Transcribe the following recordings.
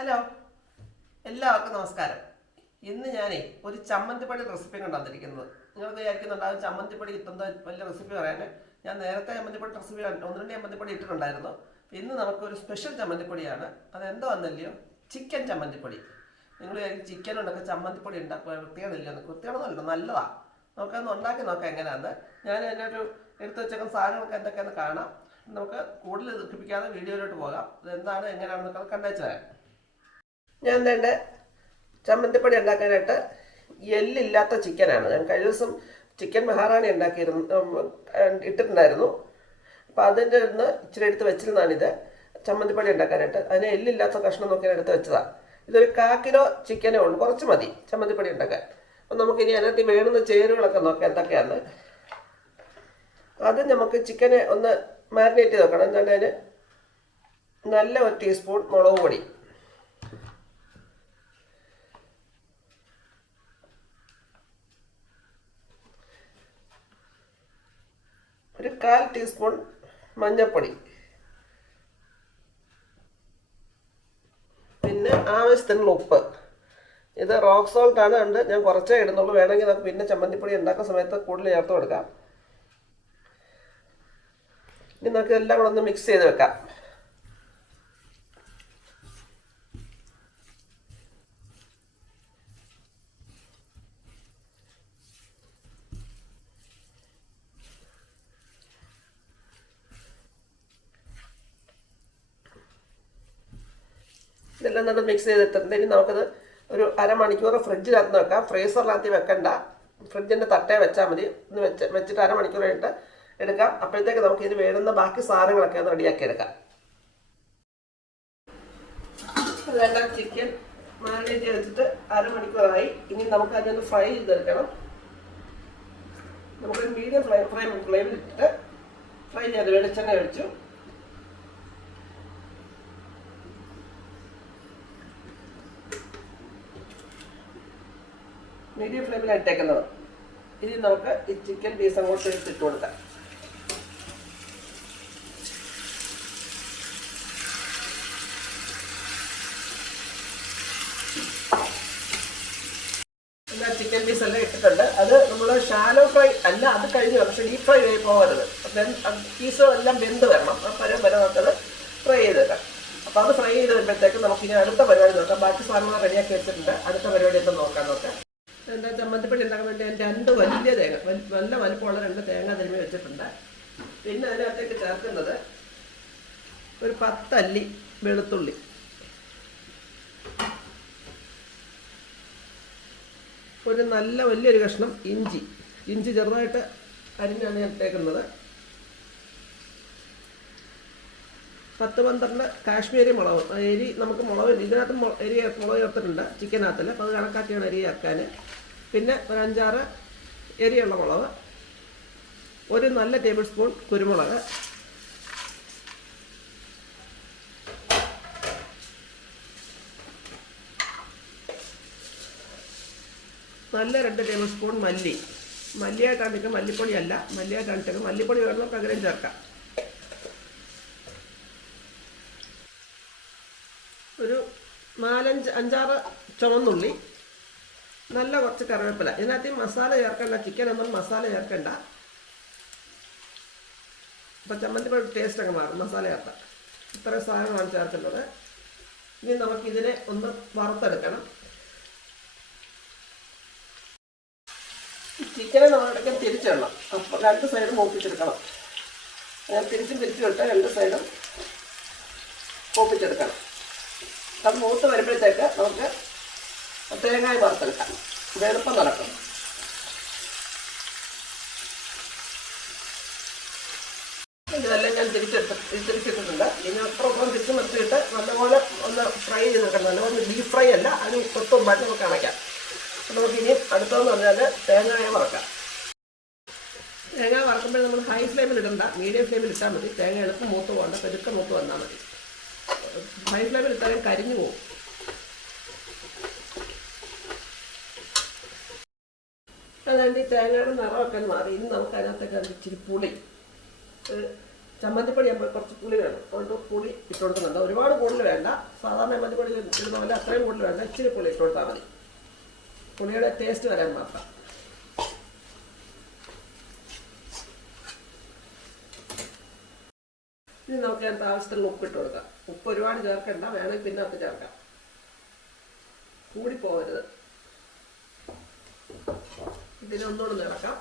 Hello, എല്ലാവർക്കും നമസ്കാരം. ഇന്ന് ഞാനേ ഒരു ചമ്മന്തിപ്പൊടി റെസിപ്പി കണ്ടുവന്നിരിക്കുന്നത്. നിങ്ങൾക്ക് വിചാരിക്കുന്നുണ്ടാകും ചമ്മന്തിപ്പൊടി കിട്ടുന്ന വലിയ റെസിപ്പി പറയാൻ. ഞാൻ നേരത്തെ ചമ്മന്തിപ്പൊടി റെസിപ്പി ഒന്ന് രണ്ട് ചമ്മന്തിപ്പൊടി ഇട്ടിട്ടുണ്ടായിരുന്നു. ഇന്ന് നമുക്കൊരു സ്പെഷ്യൽ ചമ്മന്തിപ്പൊടിയാണ്. അതെന്തോ വന്നല്ലയോ, ചിക്കൻ ചമ്മന്തിപ്പൊടി. നിങ്ങൾ ചിക്കൻ ഉണ്ടൊക്കെ ചമ്മന്തിപ്പൊടി ഉണ്ടാക്കുക, വൃത്തികേടില്ലെന്ന്. വൃത്തികേടൊന്നുമല്ല, നല്ലതാണ്. നമുക്കതൊന്ന് ഉണ്ടാക്കി നോക്കാം എങ്ങനെയാണെന്ന്. ഞാൻ എന്നൊരു എടുത്തു വെച്ചേക്കുന്ന സാധനങ്ങളൊക്കെ എന്തൊക്കെയാണെന്ന് കാണാം. നമുക്ക് കൂടുതൽ ദുഃഖിപ്പിക്കാതെ വീഡിയോയിലോട്ട് പോകാം. ഇതെന്താണ് എങ്ങനെയാണെന്നൊക്കെ കണ്ടേച്ച് വരാം. ഞാൻ എൻ്റെ ചമ്മന്തിപ്പൊടി ഉണ്ടാക്കാനായിട്ട് എല്ലില്ലാത്ത ചിക്കനാണ്. ഞാൻ കഴിഞ്ഞ ദിവസം ചിക്കൻ മഹാറാണി ഇട്ടിട്ടുണ്ടായിരുന്നു. അപ്പോൾ അതിൻ്റെ നിന്ന് ഇച്ചിരി എടുത്ത് വെച്ചിരുന്നാണിത് ചമ്മന്തിപ്പൊടി ഉണ്ടാക്കാനായിട്ട്. അതിന് എല്ലില്ലാത്ത കഷ്ണം നോക്കി എടുത്ത് വെച്ചതാണ്. ഇതൊരു 1/4 കിലോ ചിക്കനേ ഉള്ളൂ, കുറച്ച് മതി ചമ്മന്തിപ്പൊടി ഉണ്ടാക്കാൻ. അപ്പം നമുക്കിനി അതിനകത്ത് വേണ്ടുന്ന ചേരുവകളൊക്കെ നോക്കാം എന്തൊക്കെയാണ്. ആദ്യം നമുക്ക് ചിക്കനെ ഒന്ന് മാരിനേറ്റ് ചെയ്ത് വെക്കണം. എന്താണ് അതിന് നല്ല 1 ടീസ്പൂൺ മുളക് പൊടി, ഒരു 1/4 ടീസ്പൂൺ മഞ്ഞൾപ്പൊടി, പിന്നെ ആവശ്യത്തിനുള്ള ഉപ്പ്. ഇത് റോക്ക് സോൾട്ട് ആണ്, ഉണ്ട് ഞാൻ കുറച്ചേ ഇടുന്നുള്ളൂ. വേണമെങ്കിൽ നമുക്ക് പിന്നെ ചമ്മന്തിപ്പൊടി ഉണ്ടാക്കുന്ന സമയത്ത് കൂടുതൽ ചേർത്ത് കൊടുക്കാം. ഇനി നമുക്ക് എല്ലാം കൂടെ ഒന്ന് മിക്സ് ചെയ്ത് വെക്കാം. ഇതെല്ലാം നമ്മൾ മിക്സ് ചെയ്തിട്ടുണ്ട്. ഇനി നമുക്കത് ഒരു അരമണിക്കൂർ ഫ്രിഡ്ജിനകത്ത് വെക്കാം. ഫ്രീസറിനകത്ത് വെക്കണ്ട, ഫ്രിഡ്ജിൻ്റെ തട്ടേ വെച്ചാൽ മതി. ഒന്ന് വെച്ചിട്ട് അരമണിക്കൂർ കഴിഞ്ഞിട്ട് എടുക്കാം. അപ്പോഴത്തേക്ക് നമുക്ക് ഇതിന് വേണ്ടുന്ന ബാക്കി സാധനങ്ങളൊക്കെ ഒന്ന് റെഡിയാക്കി എടുക്കാം. വേണ്ട ചിക്കൻ മാരിനേറ്റ് ചെയ്ത് വെച്ചിട്ട് അരമണിക്കൂറായി. ഇനി നമുക്ക് അതിനൊന്ന് ഫ്രൈ ചെയ്തെടുക്കണം. നമുക്കൊരു മീഡിയം ഫ്ലെയിമിലിട്ടിട്ട് ഫ്രൈ ചെയ്ത് വെളിച്ചെണ്ണ ഒഴിച്ചു. മീഡിയം ഫ്ലെയിമിലാണ് ഇട്ടേക്കുന്നത്. ഇനി നമുക്ക് ഈ ചിക്കൻ പീസ് അങ്ങോട്ട് ഇട്ട് കൊടുക്കാം. എല്ലാ ചിക്കൻ പീസ് എല്ലാം ഇട്ടിട്ടുണ്ട്. അത് നമ്മൾ ഷാലോ ഫ്രൈ അല്ല, അത് കഴിഞ്ഞ് പക്ഷേ ഡീപ് ഫ്രൈ ആയി പോകരുത്. പീസ് എല്ലാം വെന്ത് വരണം. ആ പരം വരെ നമുക്കത് ഫ്രൈ ചെയ്തേക്കാം. അപ്പോൾ അത് ഫ്രൈ ചെയ്ത് വരുമ്പോഴത്തേക്ക് നമുക്കിനി അടുത്ത പരിപാടി നോക്കാം. ബാക്കി സാധനങ്ങൾ റെഡിയാക്കി വെച്ചിട്ടുണ്ട്. അടുത്ത പരിപാടി എന്താ നോക്കാം. എൻ്റെ ചമ്മന്തിപ്പൊടി ഉണ്ടാക്കാൻ വേണ്ടി ഞാൻ 2 വലിയ തേങ്ങ, നല്ല വലുപ്പമുള്ള 2 തേങ്ങ തിരുമ്മി വെച്ചിട്ടുണ്ട്. പിന്നെ അതിനകത്തേക്ക് ചേർക്കുന്നത് ഒരു 10 അല്ലി വെളുത്തുള്ളി, ഒരു നല്ല വലിയൊരു കഷ്ണം ഇഞ്ചി ചെറുതായിട്ട് അരിഞ്ഞാണ് ഞാൻ ഇട്ടേക്കുന്നത്. 10-12 കാശ്മീരി മുളക്. എരി നമുക്ക് മുളക് ഇതിനകത്ത് മുളക് ചേർത്തിട്ടുണ്ട് ചിക്കനകത്തിൽ. അപ്പോൾ അത് കണക്കാക്കിയാണ് എരി ചേർക്കാൻ. പിന്നെ ഒരു 5-6 എരിയുള്ള മുളക്, ഒരു നല്ല ടേബിൾ സ്പൂൺ കുരുമുളക്, നല്ല 2 ടേബിൾ സ്പൂൺ മല്ലിയായിട്ടാണെങ്കിൽ മല്ലിപ്പൊടിയല്ല, മല്ലിയായിട്ടാണെങ്കിൽ മല്ലിപ്പൊടി വേണം പകരം ചേർക്കാം. ഒരു 4-5-6 ചുവന്നുള്ളി, നല്ല കുറച്ച് കറിവേപ്പില. ഇതിനകത്ത് മസാല ചേർക്കണ്ട, ചിക്കനൊന്നും മസാല ചേർക്കണ്ട. അപ്പം ചമ്മന്തിപ്പൊടി ടേസ്റ്റ് ഒക്കെ മാറും മസാല ചേർത്താൽ. ഇത്രയും സാധനമാണ് ചേർക്കുന്നത്. ഇനി നമുക്കിതിനെ ഒന്ന് വറുത്തെടുക്കണം. ചിക്കനെ നമ്മളിടയ്ക്ക് തിരിച്ചിടണം. അപ്പോൾ 2 സൈഡും മൂപ്പിച്ചെടുക്കണം. ഞാൻ തിരിച്ചും ഇട്ട് 2 സൈഡും മൂപ്പിച്ചെടുക്കണം. അത് മൂത്ത് വരുമ്പോഴത്തേക്ക് നമുക്ക് തേങ്ങായി വറുത്തെടുക്കാം. എളുപ്പം നടക്കും. ഇതെല്ലാം ഞാൻ തിരിച്ചിട്ടിട്ടുണ്ട്. ഇനി അപ്പുറം തിരിച്ച് നിർത്തിയിട്ട് നല്ലപോലെ ഒന്ന് ഫ്രൈ ചെയ്തെടുക്കണം. നല്ലപോലെ ഡീപ് ഫ്രൈ അല്ല, അതിന് കൊത്തുമ്പാട്ട് നമുക്ക് അണയ്ക്കാം. അപ്പോൾ നമുക്കിനി അടുത്തതെന്ന് പറഞ്ഞാൽ തേങ്ങായ വറക്കാം. തേങ്ങ വറക്കുമ്പോൾ നമ്മൾ ഹൈ ഫ്ലെയിമിൽ ഇടണ്ട, മീഡിയം ഫ്ലെയിമിൽ ഇട്ടാൽ മതി. തേങ്ങ എളുപ്പം മൂത്ത് പോകണ്ട, പെരുക്ക മൂത്ത് വന്നാൽ മതി. ഹൈ ഫ്ലെയിമിൽ ഇട്ടാലും കരിഞ്ഞു പോകും. അതുകൊണ്ട് ഈ തേങ്ങയുടെ നിറമൊക്കെ മാറി. ഇനി നമുക്ക് അതിനകത്തേക്ക് ഇച്ചിരി പുളി, ചമ്മന്തിപ്പൊടി ആകുമ്പോൾ കുറച്ച് പുളി വേണം, അതുകൊണ്ട് പുളി ഇട്ട് കൊടുക്കുന്നുണ്ട്. ഒരുപാട് കൂടുതൽ വേണ്ട, സാധാരണ ചമ്മന്തിപ്പൊടി ഇടുന്ന പോലെ അത്രയും കൂടുതൽ വേണ്ട, ഇച്ചിരി പുളി ഇട്ട് കൊടുത്താൽ മതി, പുളിയുടെ ടേസ്റ്റ് വരാൻ മാത്രം. ഇനി നമുക്ക് ഞാൻ ആവശ്യത്തിനുള്ള ഉപ്പ് ഇട്ട് കൊടുക്കാം. ഉപ്പ് ഒരുപാട് ചേർക്കണ്ട, വേണമെങ്കിൽ പിന്നെ അത് ചേർക്കാം, കൂടിപ്പോകരുത്. ഇതിനൊന്നുകൂടെ നിറക്കാം.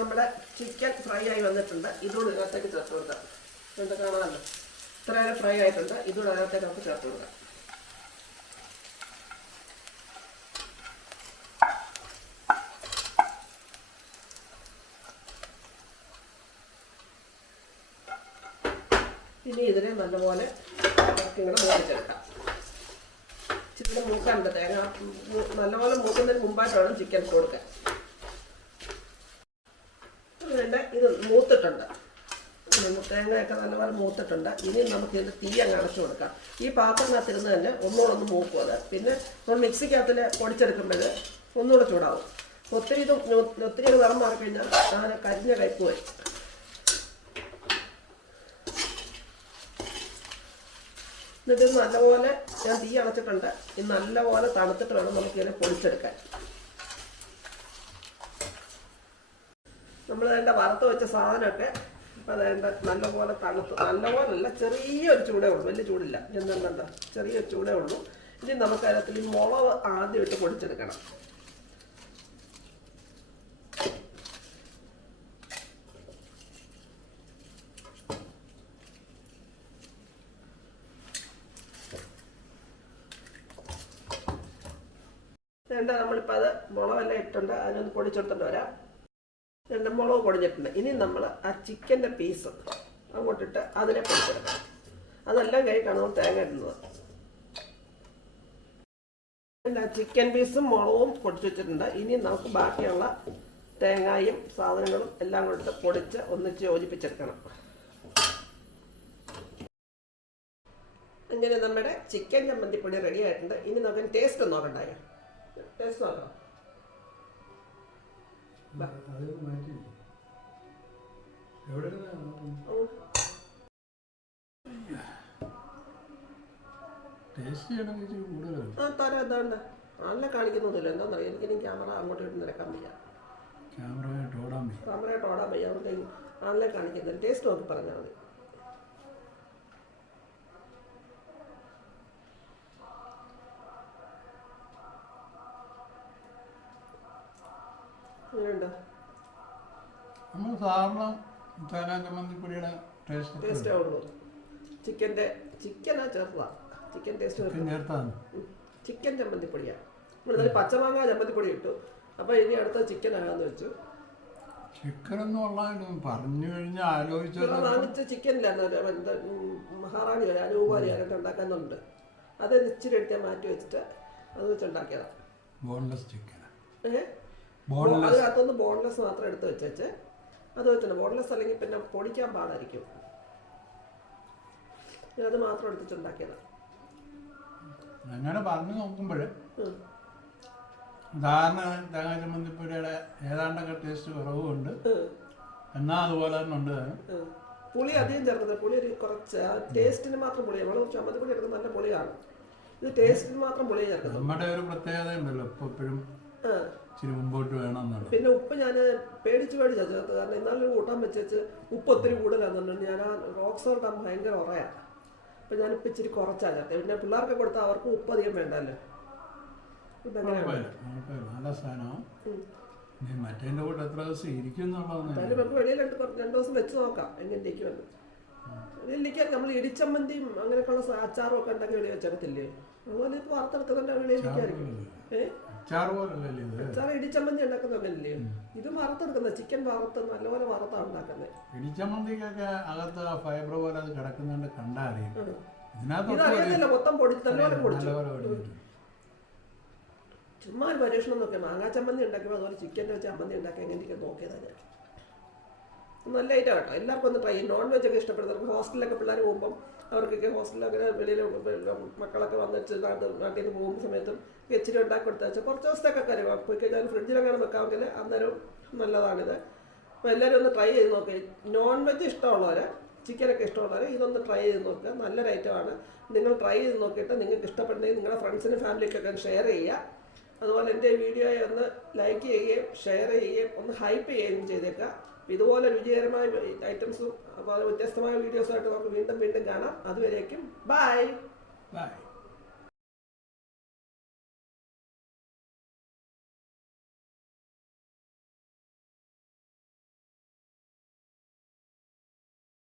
നമ്മുടെ ചിക്കൻ ഫ്രൈ ആയി വന്നിട്ടുണ്ട്, ഇതുകൂടെ ഇതിനകത്തേക്ക് ചേർത്ത് കൊടുക്കാം. ഇത് കാണാമല്ലോ, ഇത്ര നേരം ഫ്രൈ ആയിട്ടുണ്ട്, ഇതുകൂടെ അതിനകത്തേക്ക് നമുക്ക് ചേർത്ത് കൊടുക്കാം. ഇനി ഇതിനെ നല്ലപോലെ ഇങ്ങനെ മൂപ്പിച്ചെടുക്കാം. ചിക്കൻ മൂക്കാനുണ്ട്, തേങ്ങ നല്ലപോലെ മൂക്കുന്നതിന് മുമ്പായിട്ട് വേണം ചിക്കൻ ഇട്ട് കൊടുക്കാൻ. വേണ്ട, ഇത് മൂത്തിട്ടുണ്ട്, തേങ്ങയൊക്കെ നല്ലപോലെ മൂത്തിട്ടുണ്ട്. ഇനി നമുക്ക് ഇതിൻ്റെ തീ അങ്ങ് അടച്ചു കൊടുക്കാം. ഈ പാത്രത്തിനകത്തിരുന്ന് തന്നെ ഒന്നുകൂടെ മൂക്കും. അത് പിന്നെ നമ്മൾ മിക്സിക്കകത്തിൽ പൊടിച്ചെടുക്കുമ്പോൾ ഒന്നുകൂടെ ചൂടാവും. ഒത്തിരി നിറം മാറി കഴിഞ്ഞാൽ അങ്ങനെ കരിഞ്ഞ കയ്പ് പോയി. എന്നിട്ട് നല്ലപോലെ ഞാൻ തീ അടച്ചിട്ടുണ്ട്. ഇത് നല്ലപോലെ തണുത്തിട്ട് വേണം നമുക്കിതിനെ പൊടിച്ചെടുക്കാൻ. നമ്മൾ വേണ്ട വറുത്ത് വെച്ച സാധനമൊക്കെ ഇപ്പം വേണ്ട നല്ലപോലെ തണുത്ത്, നല്ലപോലല്ല, ചെറിയൊരു ചൂടേ ഉള്ളൂ, വലിയ ചൂടില്ല. എന്തുകൊണ്ടെന്താ, ചെറിയൊരു ചൂടേ ഉള്ളൂ. ഇനി നമുക്ക് അതിനകത്തിൽ ഈ മുളക് ആദ്യം ഇട്ട് പൊടിച്ചെടുക്കണം. വേണ്ട, നമ്മളിപ്പോൾ അത് മുളകെല്ലാം ഇട്ടുണ്ട്, അതിനൊന്ന് പൊടിച്ചെടുത്തോണ്ട് വരാം. രണ്ട് മുളക് പൊടിഞ്ഞിട്ടുണ്ട്. ഇനി നമ്മൾ ആ ചിക്കൻ്റെ പീസ് അങ്ങോട്ടിട്ട് അതിനെ പൊടിച്ചെടുക്കാം. അതെല്ലാം കഴിക്കാണ് നമ്മൾ തേങ്ങ ഇടുന്നത്. ചിക്കൻ പീസും മുളകും പൊടിച്ച് വെച്ചിട്ടുണ്ട്. ഇനി നമുക്ക് ബാക്കിയുള്ള തേങ്ങയും സാധനങ്ങളും എല്ലാം കൊടുത്ത് പൊടിച്ച് ഒന്നിച്ച് യോജിപ്പിച്ചെടുക്കണം. അങ്ങനെ നമ്മുടെ ചിക്കൻ ചമ്മന്തിപ്പൊടി റെഡി ആയിട്ടുണ്ട്. ഇനി നമുക്ക് ടേസ്റ്റ് നോക്കണ്ടായോ? ടേസ്റ്റ് നോക്കാം. തരാം, നല്ല കാണിക്കുന്നൊന്നുമില്ല. എന്താണെന്നറിയാം, എനിക്കിനി ക്യാമറ അങ്ങോട്ട് ഇട്ട് നിരക്കാൻ വയ്യ, ക്യാമറയായിട്ട് ഓടാൻ വയ്യ, അവർക്ക് ആളിനെ കാണിക്കുന്നില്ല. ടേസ്റ്റ് നോക്കി പറഞ്ഞാൽ മതി. നമ്മൾ സാധാരണ തേങ്ങ ചമ്മന്തിപ്പൊടിയുടെ ടേസ്റ്റേ ഉള്ളൂ. ചിക്കനാ ചേർത്തതാ, ചിക്കൻ ടേസ്റ്റ് ചേർത്താണ്. ചിക്കൻ ചമ്മന്തിപ്പൊടിയാണ്. നമ്മൾ പച്ചമാങ്ങ ചമ്മന്തിപ്പൊടി ഇട്ടു, അപ്പോൾ ഇനി അടുത്ത ചിക്കൻ ആകാന്ന് വെച്ചു. ചിക്കൻ എന്ന് പറഞ്ഞു കഴിഞ്ഞാൽ ആലോചിച്ചാൽ വാങ്ങിച്ച ചിക്കനില്ലായിരുന്നു, മഹാറാണി അനുകൂമാരി ആയിട്ട് ഉണ്ടാക്കുന്നുണ്ട്. അത് ഇച്ചിരി എടുത്ത് മാറ്റി വെച്ചിട്ട് അത് വെച്ചുണ്ടാക്കിയതാണ്. ബോൺലെസ് ചിക്കൻ, അതിനകത്തൊന്ന് ബോൺലെസ് മാത്രം എടുത്ത് വെച്ചേച്ച് അത് വെച്ചിട്ടുണ്ട്. ബോൺലെസ് അല്ലെങ്കിൽ പിന്നെ പൊടിക്കാൻ പാടായിരിക്കും. അത് മാത്രം എടുത്തിട്ടുണ്ടാക്കിയതാണ്. അങ്ങനെ പറഞ്ഞു നോക്കുമ്പോൾ ധാരണ തേങ്ങ ചമ്മന്തിപ്പൊടിയുടെ ഏതാണ്ടൊക്കെ ടേസ്റ്റ് കുറവുണ്ട്, എന്നാൽ അതുപോലെ തന്നെ ഉണ്ട്. പുളി അധികം ചേർക്കുന്നത്, പുളി ഒരു കുറച്ച് ടേസ്റ്റിന് മാത്രം പുളി. നമ്മൾ ചമ്മന്തിപ്പൊടി എടുക്കുന്നത് നല്ല പുളിയാണ്, ഇത് ടേസ്റ്റിന് മാത്രം പുളി ചേർക്കുന്നത്. നമ്മുടെ ഒരു പ്രത്യേകത ഉണ്ടല്ലോ, ഇപ്പോൾ എപ്പോഴും ഇച്ചിരി മുമ്പോട്ട് വേണമെന്നുള്ളത്. പിന്നെ ഉപ്പ് ഞാൻ പേടിച്ച് ചേർത്ത്, കാരണം എന്നാലും കൂട്ടാൻ വെച്ച് ഉപ്പ് ഒത്തിരി കൂടുതലാണെന്നുണ്ട്. ഞാൻ ആ റോക്ക് സോൾട്ട് ആകുമ്പോൾ ഭയങ്കര ഉറയാണ്, അപ്പം ഞാനിപ്പോൾ ഇച്ചിരി കുറച്ചാണ് ചേർത്തത്. പിന്നെ പിള്ളേർക്ക് കൊടുത്താൽ അവർക്ക് ഉപ്പ് അധികം വേണ്ടല്ലോ. നല്ല സാധനമാണ്. മറ്റേൻ്റെ കൂടെ എത്ര ദിവസം ഇരിക്കും നമുക്ക് വെളിയിലിട്ട് 2 ദിവസം വെച്ച് നോക്കാം എങ്ങനെ ഇരിക്കുമെന്ന്. വെള്ളിലിരിക്കാൻ നമ്മൾ ഇടിച്ചമ്മന്തിയും അങ്ങനെയൊക്കെയുള്ള അച്ചാറും ഒക്കെ ഉണ്ടാക്കി വെളി വെച്ചെടുത്തില്ലേ, അതുപോലെ ഇപ്പോൾ വറുത്തെടുക്കുന്നുണ്ട് വെളിയിലിരിക്കായിരിക്കും. അച്ചാർ ഇടിച്ചമ്മന്തി ഉണ്ടാക്കുന്നല്ലേ, ഇത് വറുത്തെടുക്കുന്നത്, ചിക്കൻ വറുത്ത് നല്ലപോലെ വറുത്താണ് ഉണ്ടാക്കുന്നത്. ഇടിച്ചമ്മന്തിക്കൊക്കെ അകത്ത് ഫൈബർ പോലെ അത് കിടക്കുന്നുണ്ട്, കണ്ടറിയാം. ഇതറിയത്തില്ല, മൊത്തം നല്ലപോലെ പൊടിച്ചു. ചുമ്മാ ഒരു പരീക്ഷണം നോക്കിയാൽ മാങ്ങാ ചമ്മന്തി ഉണ്ടാക്കുമ്പോൾ അതുപോലെ ചിക്കൻ്റെ വെച്ച് ചമ്മന്തി ഉണ്ടാക്കി എങ്ങനെയൊക്കെ നോക്കിയതാണ് ഞാൻ. നല്ല ഐറ്റം കേട്ടോ, എല്ലാവർക്കും ഒന്ന് ട്രൈ ചെയ്യും. നോൺ വെജ് ഒക്കെ ഇഷ്ടപ്പെടുന്നവർക്ക് ഹോസ്റ്റലിലൊക്കെ പിള്ളേർ പോകുമ്പം അവർക്കൊക്കെ ഹോസ്റ്റലിലൊക്കെ വെളിയിൽ മക്കളൊക്കെ വന്നിട്ട് നാട്ടിൽ നിന്ന് പോകുന്ന സമയത്തും ഇച്ചിരി ഉണ്ടാക്കി കൊടുത്താൽ വെച്ചാൽ കുറച്ച് ദിവസത്തേക്ക് കറി പോയി കഴിഞ്ഞാൽ ഫ്രിഡ്ജിലങ്ങനെ വെക്കാമെങ്കിൽ അന്നേരം നല്ലതാണിത്. അപ്പോൾ എല്ലാവരും ഒന്ന് ട്രൈ ചെയ്ത് നോക്കുക. നോൺ വെജ് ഇഷ്ടമുള്ളവർ, ചിക്കനൊക്കെ ഇഷ്ടമുള്ളവർ ഇതൊന്ന് ട്രൈ ചെയ്ത് നോക്കുക. നല്ലൊരു ഐറ്റമാണ്. നിങ്ങൾ ട്രൈ ചെയ്ത് നോക്കിയിട്ട് നിങ്ങൾക്ക് ഇഷ്ടപ്പെട്ടെങ്കിൽ നിങ്ങളുടെ ഫ്രണ്ട്സിനും ഫാമിലിക്കൊക്കെ ഷെയർ ചെയ്യുക. അതുപോലെ എൻ്റെ വീഡിയോയെ ഒന്ന് ലൈക്ക് ചെയ്യുകയും ഷെയർ ചെയ്യുകയും ഒന്ന് ഹൈപ്പ് ചെയ്യുകയും ചെയ്തേക്കുക. ഇതുപോലെ രുചികരമായ ഐറ്റംസും അതുപോലെ വ്യത്യസ്തമായ വീഡിയോസുമായിട്ട് നമുക്ക് വീണ്ടും കാണാം. അതുവരേക്കും ബൈ. ബൈ.